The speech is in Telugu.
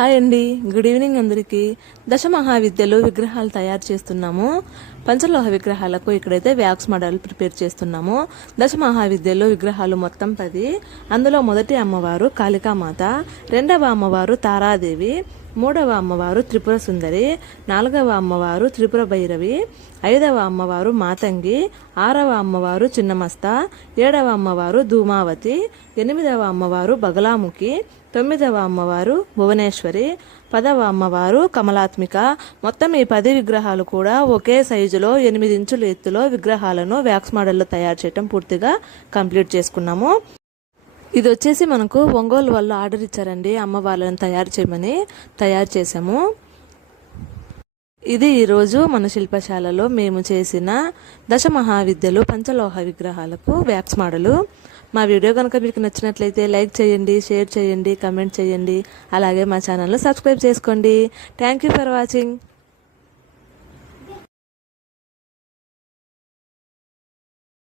హాయ్ అండి, గుడ్ ఈవినింగ్ అందరికీ. దశ మహావిద్యలో విగ్రహాలు తయారు చేస్తున్నాము. పంచలోహ విగ్రహాలకు ఇక్కడైతే వ్యాక్స్ మోడల్ ప్రిపేర్ చేస్తున్నాము. దశ మహావిద్యలో విగ్రహాలు మొత్తం 10. అందులో మొదటి అమ్మవారు కాళికామాత, రెండవ అమ్మవారు తారాదేవి, మూడవ అమ్మవారు త్రిపుర సుందరి, నాలుగవ అమ్మవారు త్రిపుర భైరవి, ఐదవ అమ్మవారు మాతంగి, ఆరవ అమ్మవారు చిన్నమస్త, ఏడవ అమ్మవారు ధూమావతి, ఎనిమిదవ అమ్మవారు బగలాముఖి, తొమ్మిదవ అమ్మవారు భువనేశ్వరి, 10వ అమ్మవారు కమలాత్మిక. మొత్తం ఈ 10 విగ్రహాలు కూడా ఒకే సైజులో 8 ఇంచుల ఎత్తులో విగ్రహాలను వ్యాక్స్ మోడల్లో తయారు చేయడం పూర్తిగా కంప్లీట్ చేసుకున్నాము. ఇది వచ్చేసి మనకు ఒంగోలు వాళ్ళు ఆర్డర్ ఇచ్చారండి, అమ్మవార్లను తయారు చేయమని తయారు చేసాము. ఇది ఈరోజు మన శిల్పశాలలో మేము చేసిన దశ మహావిద్యలు పంచలోహ విగ్రహాలకు వ్యాక్స్ మోడలు. మా వీడియో కనుక మీకు నచ్చినట్లయితే లైక్ చేయండి, షేర్ చేయండి, కమెంట్ చేయండి. అలాగే మా ఛానల్ను సబ్స్క్రైబ్ చేసుకోండి. Thank you for watching.